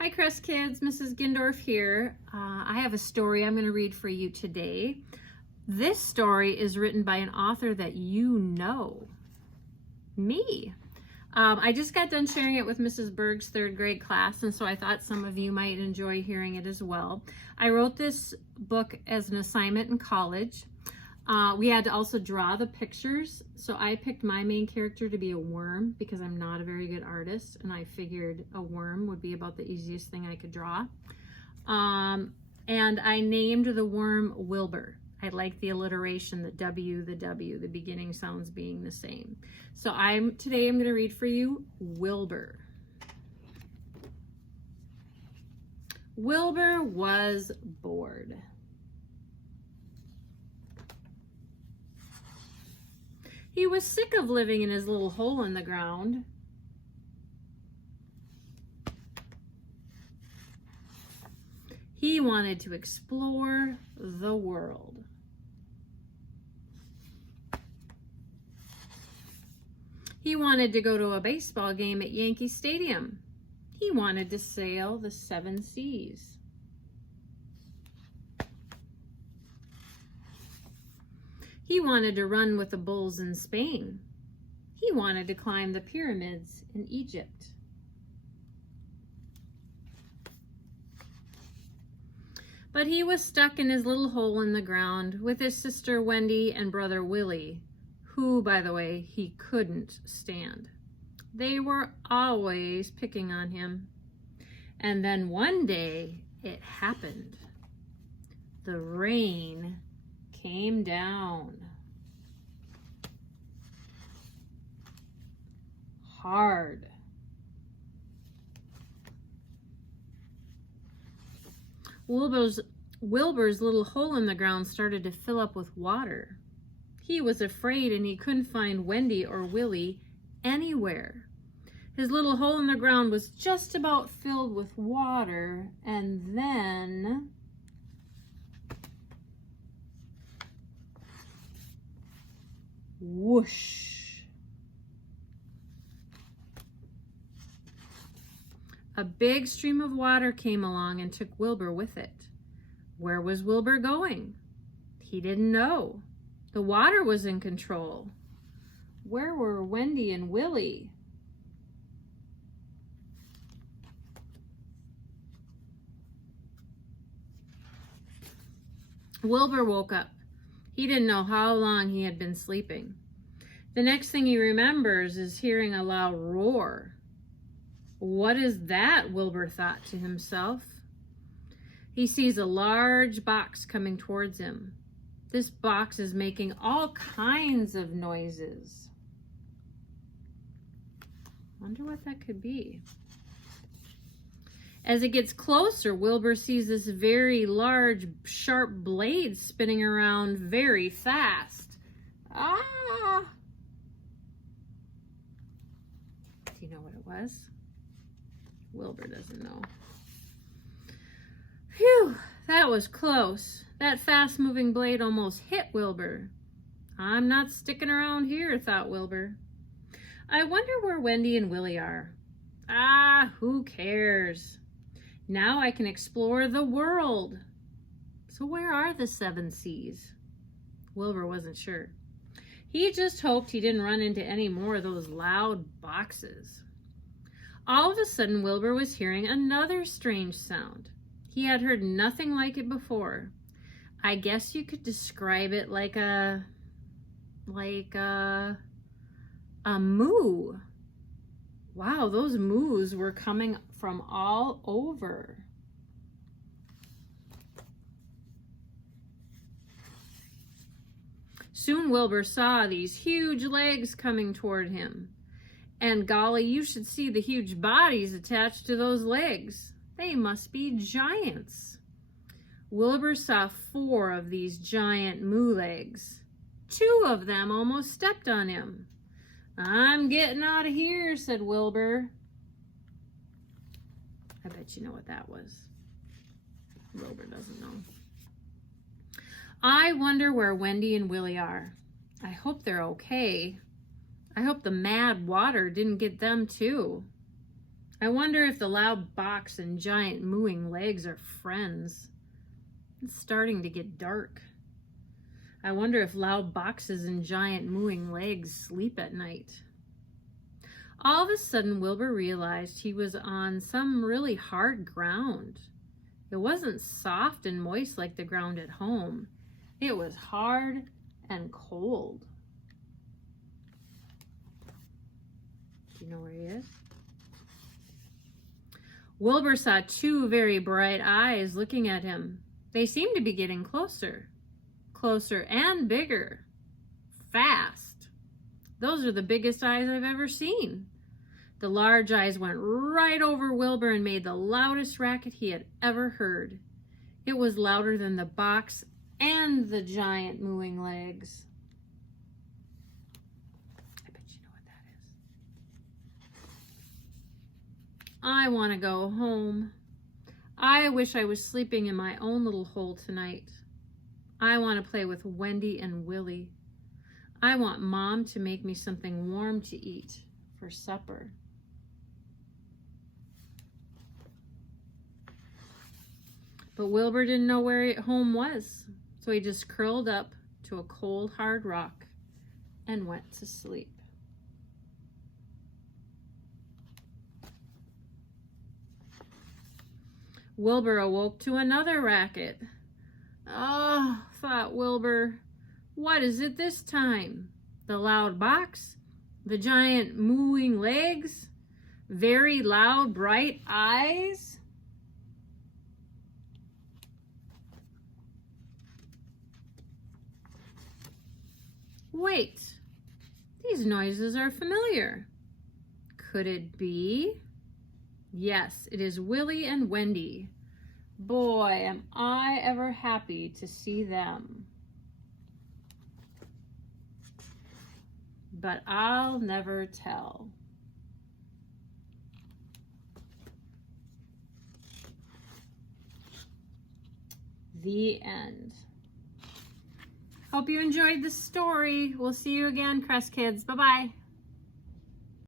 Hi Crest Kids, Mrs. Gindorff here. I have a story I'm going to read for you today. This story is written by an author that you know, me. I just got done sharing it with Mrs. Berg's third grade class, and so I thought some of you might enjoy hearing it as well. I wrote this book as an assignment in college. We had to also draw the pictures, so I picked my main character to be a worm because I'm not a very good artist, and I figured a worm would be about the easiest thing I could draw. And I named the worm Wilbur. I like the alliteration, the W, the beginning sounds being the same. So today I'm going to read for you Wilbur. Wilbur was bored. He was sick of living in his little hole in the ground. He wanted to explore the world. He wanted to go to a baseball game at Yankee Stadium. He wanted to sail the 7 seas. He wanted to run with the bulls in Spain. He wanted to climb the pyramids in Egypt. But he was stuck in his little hole in the ground with his sister Wendy and brother Willie, who, by the way, he couldn't stand. They were always picking on him. And then one day it happened. The rain came down hard. Wilbur's little hole in the ground started to fill up with water. He was afraid and he couldn't find Wendy or Willie anywhere. His little hole in the ground was just about filled with water, and then whoosh. A big stream of water came along and took Wilbur with it. Where was Wilbur going? He didn't know. The water was in control. Where were Wendy and Willie? Wilbur woke up. He didn't know how long he had been sleeping. The next thing he remembers is hearing a loud roar. What is that? Wilbur thought to himself. He sees a large box coming towards him. This box is making all kinds of noises. Wonder what that could be. As it gets closer, Wilbur sees this very large, sharp blade spinning around very fast. Ah! Do you know what it was? Wilbur doesn't know. Phew, that was close. That fast-moving blade almost hit Wilbur. I'm not sticking around here, thought Wilbur. I wonder where Wendy and Willie are. Ah, who cares? Now I can explore the world. So where are the 7 seas? Wilbur wasn't sure. He just hoped he didn't run into any more of those loud boxes. All of a sudden, Wilbur was hearing another strange sound. He had heard nothing like it before. I guess you could describe it like a moo. Wow, those moos were coming from all over. Soon Wilbur saw these huge legs coming toward him. And golly, you should see the huge bodies attached to those legs. They must be giants. Wilbur saw 4 of these giant moo legs. 2 of them almost stepped on him. I'm getting out of here, said Wilbur. I bet you know what that was. Wilbur doesn't know. I wonder where Wendy and Willie are. I hope they're okay. I hope the mad water didn't get them too. I wonder if the loud box and giant mooing legs are friends. It's starting to get dark. I wonder if loud boxes and giant mooing legs sleep at night. All of a sudden, Wilbur realized he was on some really hard ground. It wasn't soft and moist like the ground at home. It was hard and cold. Do you know where he is? Wilbur saw two very bright eyes looking at him. They seemed to be getting closer. Closer and bigger. Fast. Those are the biggest eyes I've ever seen. The large eyes went right over Wilbur and made the loudest racket he had ever heard. It was louder than the box and the giant mooing legs. I bet you know what that is. I want to go home. I wish I was sleeping in my own little hole tonight. I want to play with Wendy and Willie. I want Mom to make me something warm to eat for supper. But Wilbur didn't know where home was, so he just curled up to a cold, hard rock and went to sleep. Wilbur awoke to another racket. Oh, thought Wilbur, what is it this time? The loud box? The giant mooing legs? Very loud, bright eyes? Wait, these noises are familiar. Could it be? Yes, it is Willie and Wendy. Boy, am I ever happy to see them. But I'll never tell. The end. Hope you enjoyed the story. We'll see you again, Crest Kids. Bye-bye.